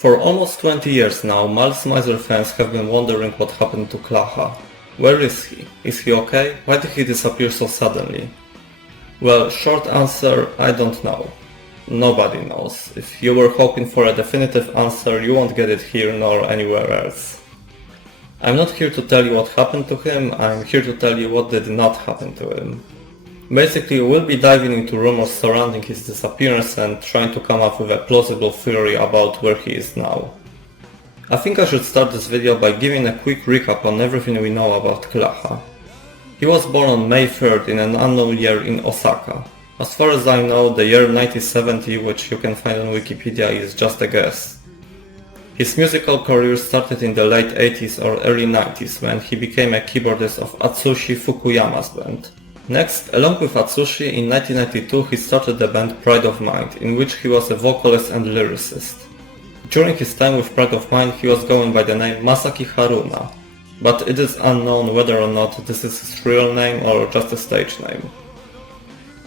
For almost 20 years now, Miles Miser fans have been wondering what happened to Klaha. Where is he? Is he okay? Why did he disappear so suddenly? Well, short answer, I don't know. Nobody knows. If you were hoping for a definitive answer, you won't get it here nor anywhere else. I'm not here to tell you what happened to him, I'm here to tell you what did not happen to him. Basically, we'll be diving into rumors surrounding his disappearance and trying to come up with a plausible theory about where he is now. I think I should start this video by giving a quick recap on everything we know about Klaha. He was born on May 3rd in an unknown year in Osaka. As far as I know, the year 1970, which you can find on Wikipedia, is just a guess. His musical career started in the late 80s or early 90s when he became a keyboardist of Atsushi Fukuyama's band. Next, along with Atsushi, in 1992 he started the band Pride of Mind, in which he was a vocalist and lyricist. During his time with Pride of Mind he was going by the name Masaki Haruna, but it is unknown whether or not this is his real name or just a stage name.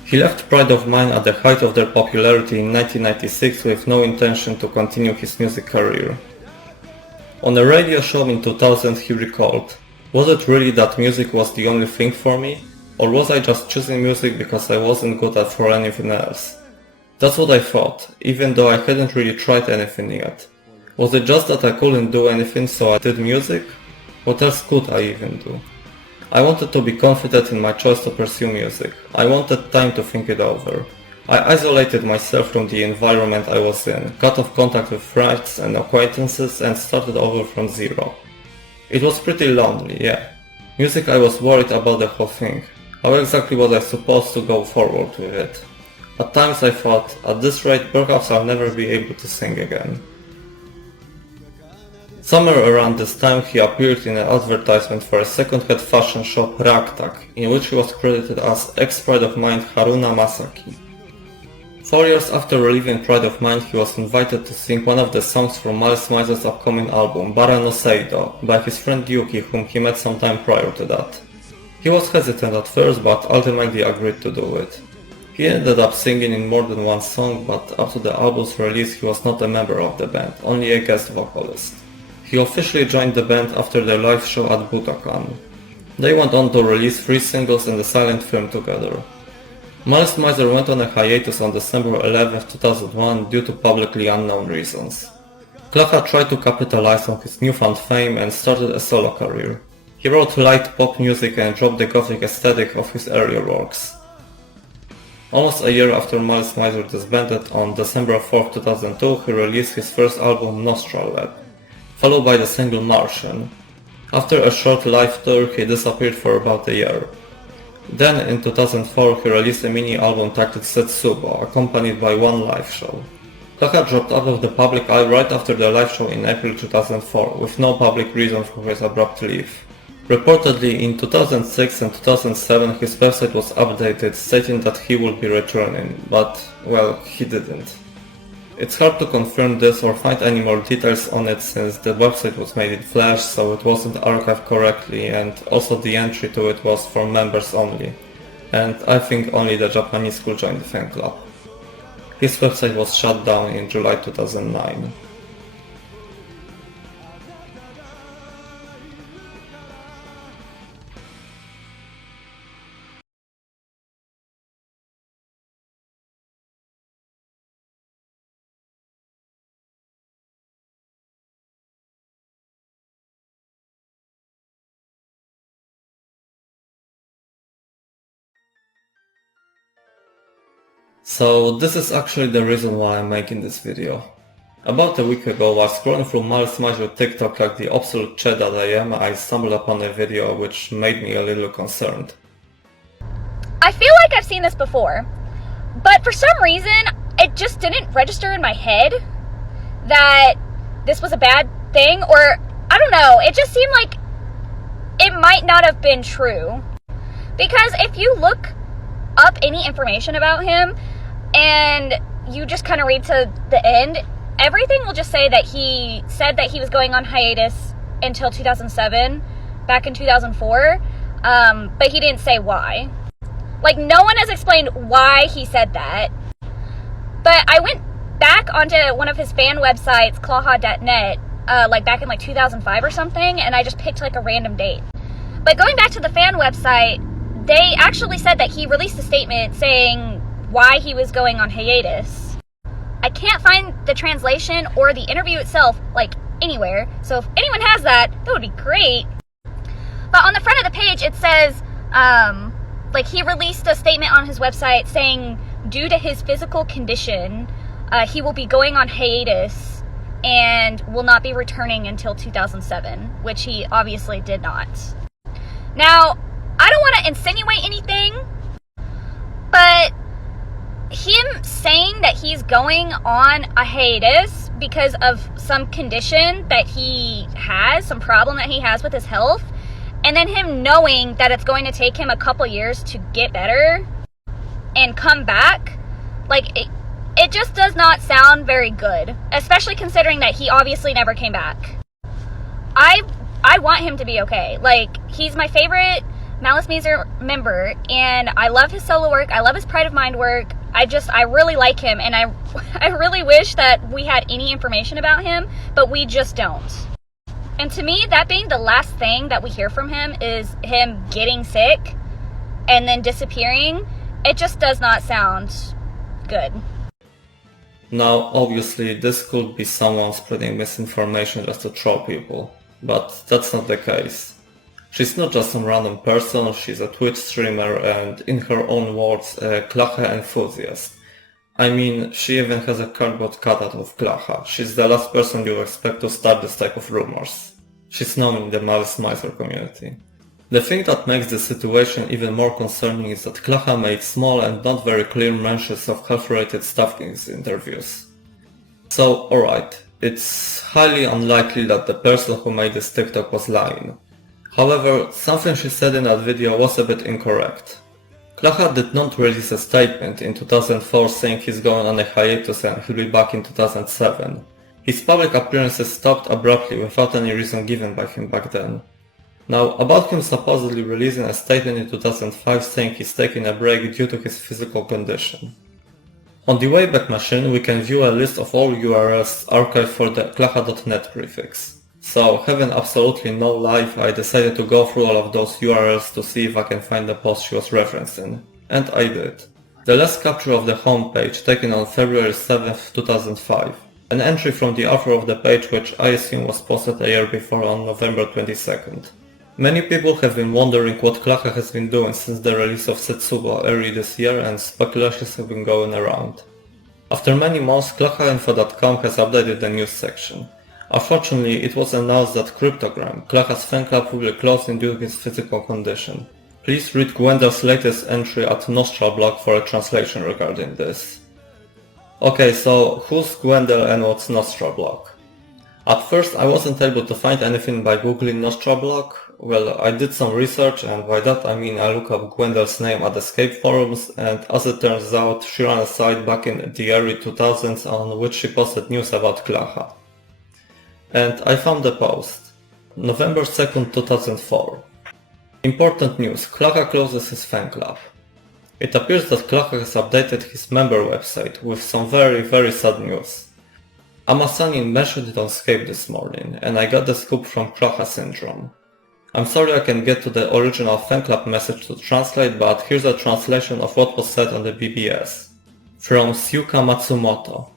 He left Pride of Mind at the height of their popularity in 1996 with no intention to continue his music career. On a radio show in 2000 he recalled, "Was it really that music was the only thing for me? Or was I just choosing music because I wasn't good at for anything else? That's what I thought, even though I hadn't really tried anything yet. Was it just that I couldn't do anything so I did music? What else could I even do? I wanted to be confident in my choice to pursue music. I wanted time to think it over. I isolated myself from the environment I was in, cut off contact with friends and acquaintances and started over from zero. It was pretty lonely, yeah. Music, I was worried about the whole thing. How exactly was I supposed to go forward with it? At times I thought, at this rate perhaps I'll never be able to sing again." Somewhere around this time he appeared in an advertisement for a second-hand fashion shop Ragtag, in which he was credited as ex-Pride of Mind Haruna Masaki. 4 years after leaving Pride of Mind he was invited to sing one of the songs from Miles Miser's upcoming album, Bara no Seido, by his friend Yuki, whom he met some time prior to that. He was hesitant at first, but ultimately agreed to do it. He ended up singing in more than one song, but up to the album's release he was not a member of the band, only a guest vocalist. He officially joined the band after their live show at Budokan. They went on to release 3 singles and a silent film together. Miles Miser went on a hiatus on December 11, 2001 due to publicly unknown reasons. Klaha tried to capitalize on his newfound fame and started a solo career. He wrote light pop music and dropped the gothic aesthetic of his earlier works. Almost a year after Miles Miser disbanded, on December 4, 2002 he released his first album Nostral Lab, followed by the single Martian. After a short live tour he disappeared for about a year. Then in 2004 he released a mini album titled Setsubo, accompanied by one live show. Klaha dropped out of the public eye right after the live show in April 2004, with no public reason for his abrupt leave. Reportedly in 2006 and 2007 his website was updated stating that he would be returning, but, well, he didn't. It's hard to confirm this or find any more details on it since the website was made in Flash, so it wasn't archived correctly, and also the entry to it was for members only, and I think only the Japanese could join the fan club. His website was shut down in July 2009. So this is actually the reason why I'm making this video. About a week ago, while scrolling through Miles Miser TikTok like the absolute Chad that I am, I stumbled upon a video which made me a little concerned. I feel like I've seen this before, but for some reason it just didn't register in my head that this was a bad thing, or I don't know, it just seemed like it might not have been true. Because if you look up any information about him and you just kind of read to the end, everything will just say that he said that he was going on hiatus until 2007, back in 2004, but he didn't say why. Like, no one has explained why he said that. But I went back onto one of his fan websites, klaha.net, like back in like 2005 or something, and I just picked like a random date. But going back to the fan website, they actually said that he released a statement saying why he was going on hiatus. I can't find the translation or the interview itself, like, anywhere, so if anyone has that, that would be great. But on the front of the page, it says, like, he released a statement on his website saying, due to his physical condition, he will be going on hiatus and will not be returning until 2007, which he obviously did not. Now, I don't want to insinuate anything, but him saying that he's going on a hiatus because of some condition that he has, some problem that he has with his health, and then him knowing that it's going to take him a couple years to get better and come back, like, it just does not sound very good, especially considering that he obviously never came back. I want him to be okay. Like, he's my favorite Malice Mazer member, and I love his solo work, I love his Pride of Mind work, I really like him, and I really wish that we had any information about him, but we just don't. And to me, that being the last thing that we hear from him is him getting sick and then disappearing, it just does not sound good. Now, obviously, this could be someone spreading misinformation just to troll people, but that's not the case. She's not just some random person, she's a Twitch streamer and, in her own words, a Klaha enthusiast. I mean, she even has a cardboard cutout of Klaha. She's the last person you expect to start this type of rumors. She's known in the Malice Miser community. The thing that makes the situation even more concerning is that Klaha made small and not very clear mentions of health-related stuff in his interviews. So, alright, it's highly unlikely that the person who made this TikTok was lying. However, something she said in that video was a bit incorrect. Klaha did not release a statement in 2004 saying he's going on a hiatus and he'll be back in 2007. His public appearances stopped abruptly without any reason given by him back then. Now, about him supposedly releasing a statement in 2005 saying he's taking a break due to his physical condition. On the Wayback Machine, we can view a list of all URLs archived for the Klaha.net prefix. So, having absolutely no life, I decided to go through all of those URLs to see if I can find the post she was referencing. And I did. The last capture of the homepage taken on February 7th, 2005. An entry from the author of the page which I assume was posted a year before on November 22nd. Many people have been wondering what Klaha has been doing since the release of Setsubo early this year, and speculations have been going around. After many months, KlahaInfo.com has updated the news section. Unfortunately, it was announced that Cryptogram, Klaha's fan club, will be closing due to his physical condition. Please read Gwendel's latest entry at Nostrablog for a translation regarding this. Okay, so who's Gwendel and what's Nostrablog? At first I wasn't able to find anything by googling Nostrablog. Well, I did some research, and by that I mean I looked up Gwendel's name at the Scape Forums, and as it turns out, she ran a site back in the early 2000s on which she posted news about Klaha. And I found the post. November 2nd, 2004. Important news, Klaha closes his fan club. It appears that Klaha has updated his member website with some very sad news. Amasanin mentioned it on Scape this morning, and I got the scoop from Klaha Syndrome. I'm sorry I can't get to the original fan club message to translate, but here's a translation of what was said on the BBS. From Syuka Matsumoto.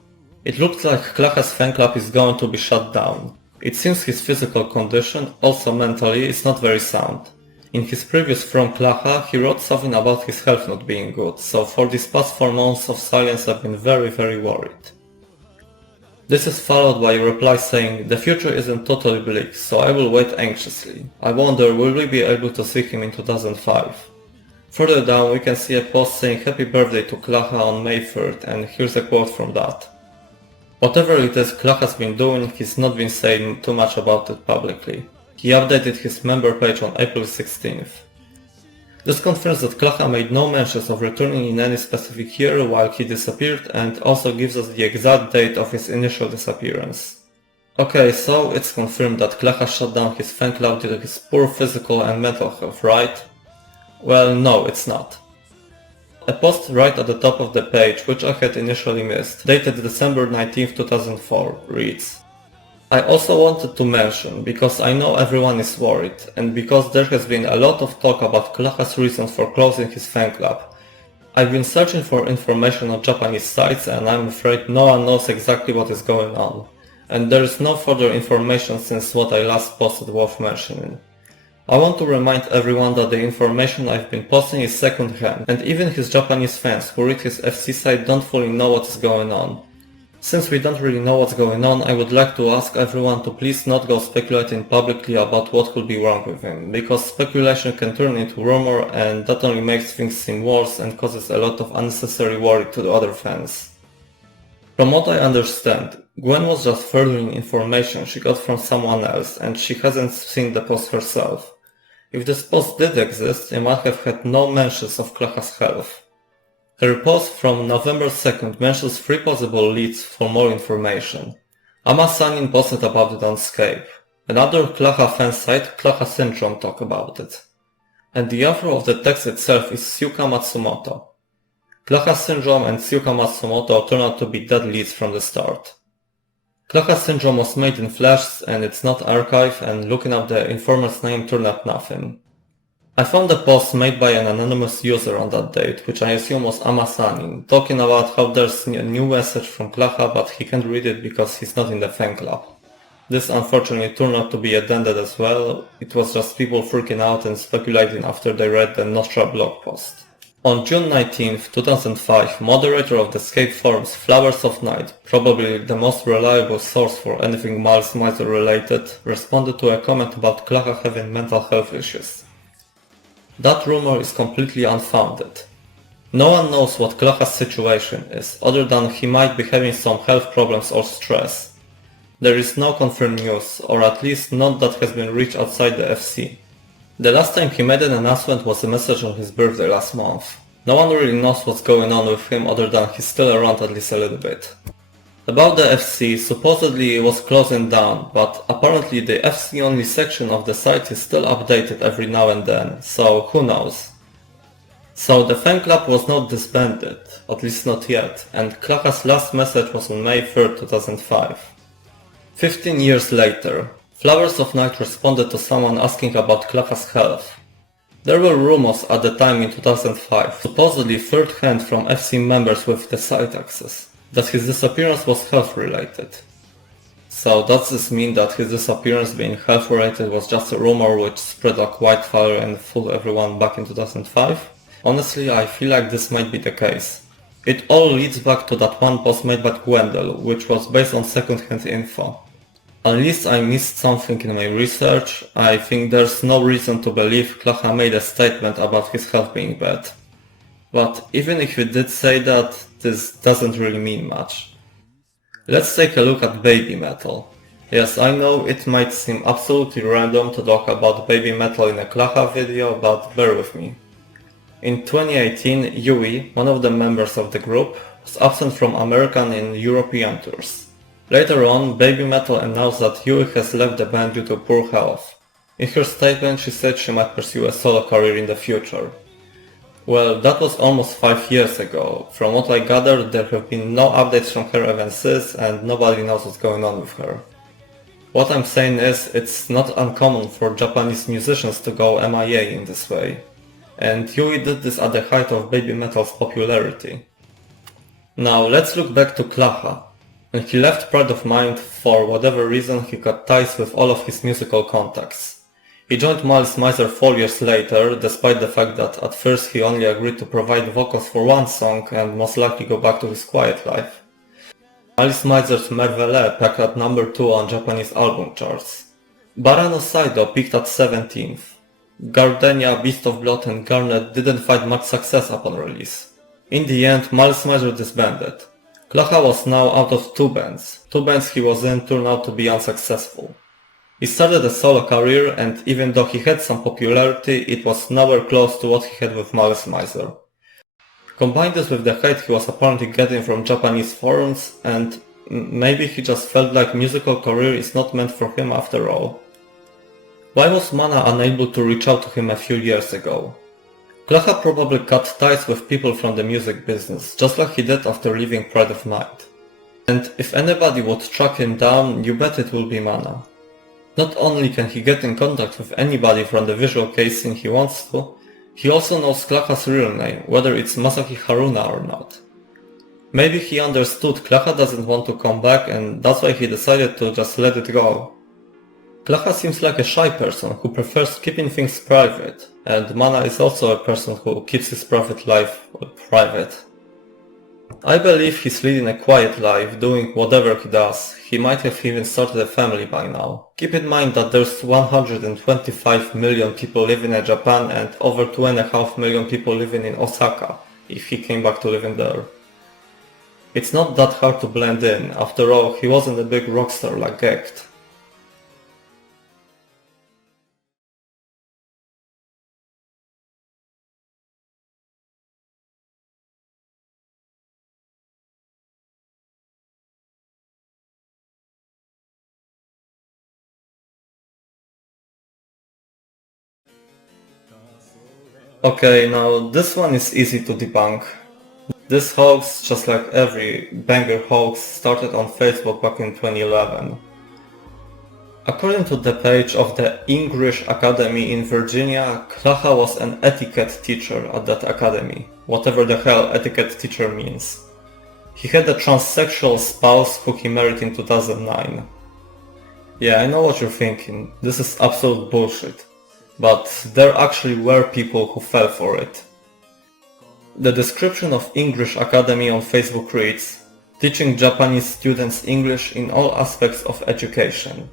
It looks like Klaha's fan club is going to be shut down. It seems his physical condition, also mentally, is not very sound. In his previous From Klaha, he wrote something about his health not being good, so for these past 4 months of silence I've been very worried. This is followed by a reply saying, the future isn't totally bleak, so I will wait anxiously. I wonder, will we be able to see him in 2005? Further down we can see a post saying happy birthday to Klaha on May 3rd, and here's a quote from that. Whatever it is Klaha's been doing, he's not been saying too much about it publicly. He updated his member page on April 16th. This confirms that Klaha made no mentions of returning in any specific year while he disappeared, and also gives us the exact date of his initial disappearance. Okay, so it's confirmed that Klaha shut down his fan club due to his poor physical and mental health, right? Well, no, it's not. A post right at the top of the page, which I had initially missed, dated December 19, 2004, reads: I also wanted to mention, because I know everyone is worried, and because there has been a lot of talk about Klaha's reasons for closing his fan club, I've been searching for information on Japanese sites and I'm afraid no one knows exactly what is going on, and there is no further information since what I last posted worth mentioning. I want to remind everyone that the information I've been posting is second-hand, and even his Japanese fans who read his FC site don't fully know what is going on. Since we don't really know what's going on, I would like to ask everyone to please not go speculating publicly about what could be wrong with him, because speculation can turn into rumor and that only makes things seem worse and causes a lot of unnecessary worry to the other fans. From what I understand, Gwen was just furthering information she got from someone else and she hasn't seen the post herself. If this post did exist, it might have had no mentions of Klaha's health. Her post from November 2nd mentions 3 possible leads for more information. Amasanin posted about it on Scape. Another Klaha fan site, Klaha Syndrome, talked about it. And the author of the text itself is Syuka Matsumoto. Klaha Syndrome and Syuka Matsumoto turned out to be dead leads from the start. Klaha Syndrome was made in Flash and it's not archived, and looking up the informer's name turned up nothing. I found a post made by an anonymous user on that date, which I assume was Amasanin, talking about how there's a new message from Klaha but he can't read it because he's not in the fan club. This unfortunately turned out to be addended as well. It was just people freaking out and speculating after they read the Nostra blog post. On June 19, 2005, moderator of the Scape Forums Flowers of Night, probably the most reliable source for anything Miles Miser related, responded to a comment about Klaha having mental health issues. That rumor is completely unfounded. No one knows what Klaha's situation is, other than he might be having some health problems or stress. There is no confirmed news, or at least none that has been reached outside the FC. The last time he made an announcement was a message on his birthday last month. No one really knows what's going on with him other than he's still around at least a little bit. About the FC, supposedly it was closing down, but apparently the FC only section of the site is still updated every now and then, so who knows. So the fan club was not disbanded, at least not yet, and Klaha's last message was on May 3rd, 2005. 15 years later, Flowers of Night responded to someone asking about Klaha's health. There were rumors at the time in 2005, supposedly third-hand from FC members with the site access, that his disappearance was health-related. So does this mean that his disappearance being health-related was just a rumor which spread like wildfire and fooled everyone back in 2005? Honestly, I feel like this might be the case. It all leads back to that one post made by Gwendol, which was based on second-hand info. Unless I missed something in my research, I think there's no reason to believe Klaha made a statement about his health being bad. But even if he did say that, this doesn't really mean much. Let's take a look at baby metal. Yes, I know it might seem absolutely random to talk about baby metal in a Klaha video, but bear with me. In 2018, Yui, one of the members of the group, was absent from American and European tours. Later on, Baby Metal announced that Yui has left the band due to poor health. In her statement, she said she might pursue a solo career in the future. Well, that was almost 5 years ago. From what I gathered, there have been no updates from her even since, and nobody knows what's going on with her. What I'm saying is, it's not uncommon for Japanese musicians to go MIA in this way. And Yui did this at the height of Baby Metal's popularity. Now let's look back to Klaha. When he left Pride of Mind, for whatever reason he cut ties with all of his musical contacts. He joined Miles Miser 4 years later, despite the fact that at first he only agreed to provide vocals for one song and most likely go back to his quiet life. Miles Miser's Mervele peaked at number 2 on Japanese album charts. Bara no Saido peaked at 17th. Gardenia, Beast of Blood and Garnet didn't find much success upon release. In the end, Miles Miser disbanded. Klaha was now out of 2 bands. 2 bands he was in turned out to be unsuccessful. He started a solo career, and even though he had some popularity, it was nowhere close to what he had with Miles Miser. Combine this with the hate he was apparently getting from Japanese forums, and maybe he just felt like musical career is not meant for him after all. Why was Mana unable to reach out to him a few years ago? Klaha probably cut ties with people from the music business, just like he did after leaving Pride of Mind. And if anybody would track him down, you bet it will be Mana. Not only can he get in contact with anybody from the visual case scene he wants to, he also knows Klaha's real name, whether it's Masaki Haruna or not. Maybe he understood Klaha doesn't want to come back and that's why he decided to just let it go. Klaha seems like a shy person who prefers keeping things private, and Mana is also a person who keeps his private life private. I believe he's leading a quiet life, doing whatever he does. He might have even started a family by now. Keep in mind that there's 125 million people living in Japan and over 2.5 million people living in Osaka, if he came back to living there. It's not that hard to blend in, after all, he wasn't a big rockstar like Gecht. Okay, now this one is easy to debunk. This hoax, just like every banger hoax, started on Facebook back in 2011. According to the page of the English Academy in Virginia, Klaha was an etiquette teacher at that academy, whatever the hell etiquette teacher means. He had a transsexual spouse who he married in 2009. Yeah, I know what you're thinking, this is absolute bullshit. But there actually were people who fell for it. The description of English Academy on Facebook reads, teaching Japanese students English in all aspects of education.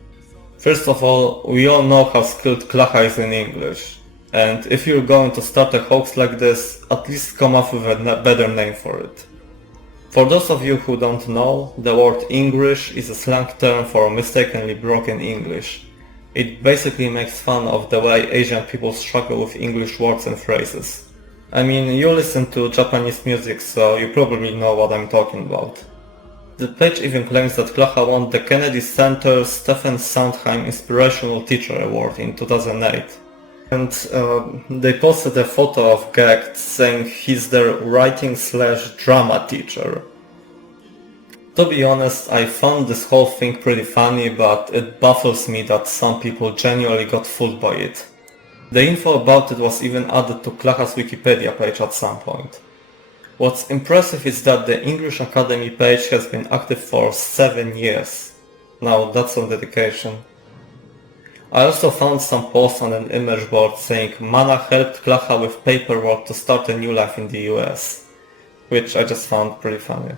First of all, we all know how skilled Klaha is in English, and if you're going to start a hoax like this, at least come up with a better name for it. For those of you who don't know, the word English is a slang term for mistakenly broken English. It basically makes fun of the way Asian people struggle with English words and phrases. I mean, you listen to Japanese music, so you probably know what I'm talking about. The page even claims that Klaha won the Kennedy Center Stephen Sondheim Inspirational Teacher Award in 2008. And they posted a photo of Gecht saying he's their writing/drama teacher. To be honest, I found this whole thing pretty funny, but it baffles me that some people genuinely got fooled by it. The info about it was even added to Klaha's Wikipedia page at some point. What's impressive is that the English Academy page has been active for 7 years. Now that's some dedication. I also found some posts on an image board saying Mana helped Klaha with paperwork to start a new life in the US, which I just found pretty funny.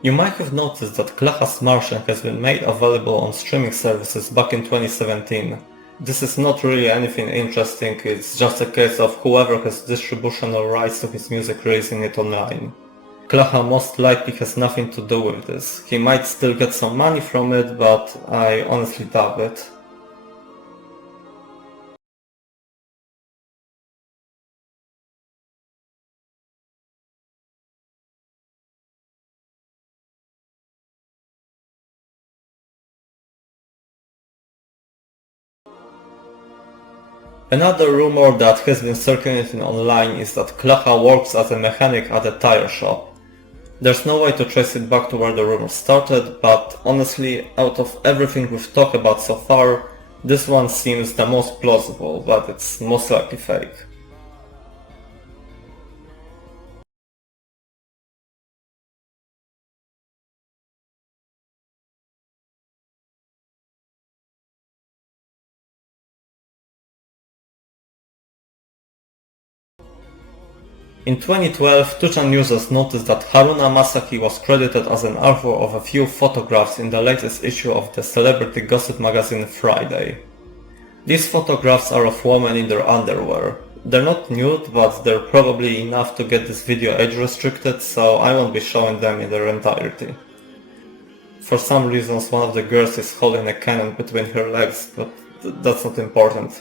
You might have noticed that Klaha's Martian has been made available on streaming services back in 2017. This is not really anything interesting, it's just a case of whoever has distributional rights to his music releasing it online. Klaha most likely has nothing to do with this. He might still get some money from it, but I honestly doubt it. Another rumor that has been circulating online is that Klaha works as a mechanic at a tire shop. There's no way to trace it back to where the rumor started, but honestly, out of everything we've talked about so far, this one seems the most plausible, but it's most likely fake. In 2012, Tuchan users noticed that Haruna Masaki was credited as an author of a few photographs in the latest issue of the celebrity gossip magazine Friday. These photographs are of women in their underwear. They're not nude, but they're probably enough to get this video age restricted, so I won't be showing them in their entirety. For some reasons one of the girls is holding a cannon between her legs, but that's not important.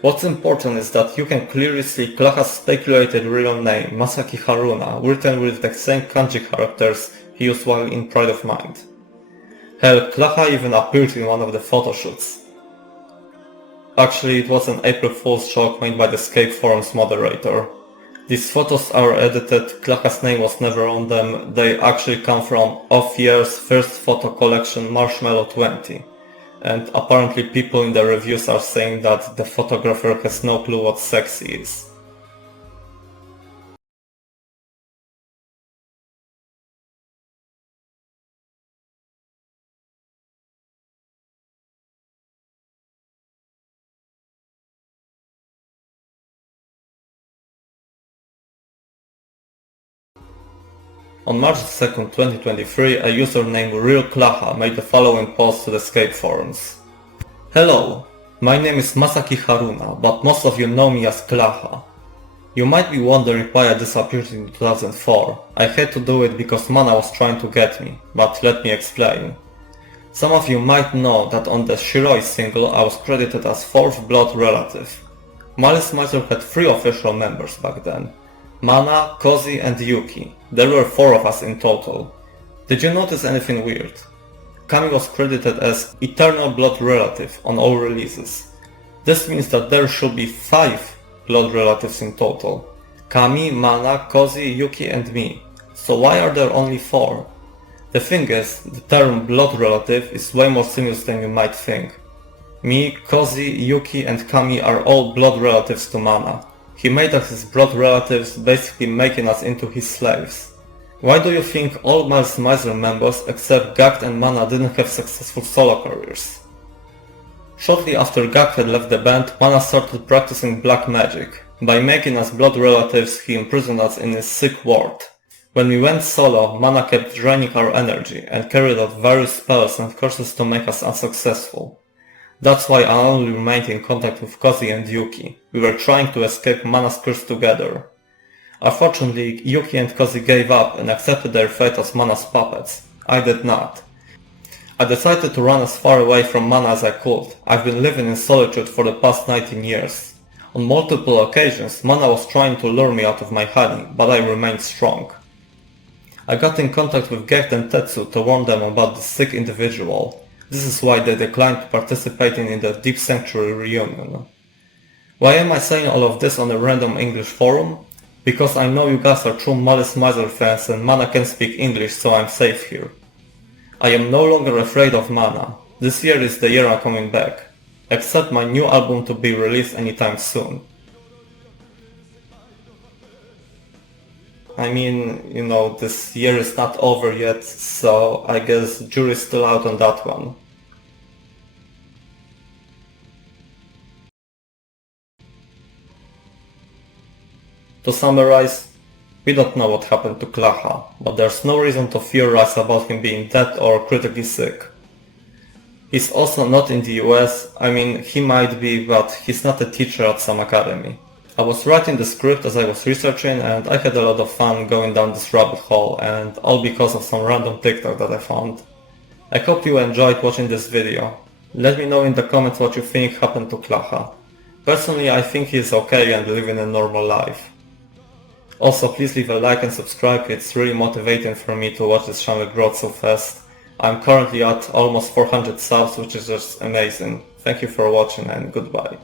What's important is that you can clearly see Klaha's speculated real name, Masaki Haruna, written with the same kanji characters he used while in Pride of Mind. Hell, Klaha even appeared in one of the photoshoots. Actually, it was an April Fool's joke made by the Scape Forums moderator. These photos are edited, Klaha's name was never on them, they actually come from Off-Year's first photo collection Marshmallow 20. And apparently people in the reviews are saying that the photographer has no clue what sexy is. On March 2nd, 2023, a user named Real Klaha made the following post to the Scape Forums. Hello, my name is Masaki Haruna, but most of you know me as Klaha. You might be wondering why I disappeared in 2004. I had to do it because Mana was trying to get me, but let me explain. Some of you might know that on the Shiroi single I was credited as 4th blood relative. Malice Miser had 3 official members back then. Mana, Kozi and Yuki. There were 4 of us in total. Did you notice anything weird? Kami was credited as Eternal Blood Relative on all releases. This means that there should be 5 blood relatives in total. Kami, Mana, Kozi, Yuki and me. So why are there only 4? The thing is, the term blood relative is way more serious than you might think. Me, Kozi, Yuki and Kami are all blood relatives to Mana. He made us his blood relatives, basically making us into his slaves. Why do you think all Malice Miser members except Gakt and Mana didn't have successful solo careers? Shortly after Gakt had left the band, Mana started practicing black magic. By making us blood relatives, he imprisoned us in his sick ward. When we went solo, Mana kept draining our energy and carried out various spells and curses to make us unsuccessful. That's why I only remained in contact with Kozi and Yuki. We were trying to escape Mana's curse together. Unfortunately, Yuki and Kozi gave up and accepted their fate as Mana's puppets. I did not. I decided to run as far away from Mana as I could. I've been living in solitude for the past 19 years. On multiple occasions, Mana was trying to lure me out of my hiding, but I remained strong. I got in contact with Gekt and Tetsu to warn them about the sick individual. This is why they declined participating in the Deep Sanctuary reunion. Why am I saying all of this on a random English forum? Because I know you guys are true Malice Miser fans and Mana can speak English, so I'm safe here. I am no longer afraid of Mana. This year is the year I'm coming back. Expect my new album to be released anytime soon. I mean, you know, this year is not over yet, so I guess jury's still out on that one. To summarize, we don't know what happened to Klaha, but there's no reason to theorize about him being dead or critically sick. He's also not in the US, I mean, he might be, but he's not a teacher at some academy. I was writing the script as I was researching and I had a lot of fun going down this rabbit hole, and all because of some random TikTok that I found. I hope you enjoyed watching this video. Let me know in the comments what you think happened to Klaha. Personally, I think he's okay and living a normal life. Also, please leave a like and subscribe, it's really motivating for me to watch this channel grow so fast. I'm currently at almost 400 subs, which is just amazing. Thank you for watching and goodbye.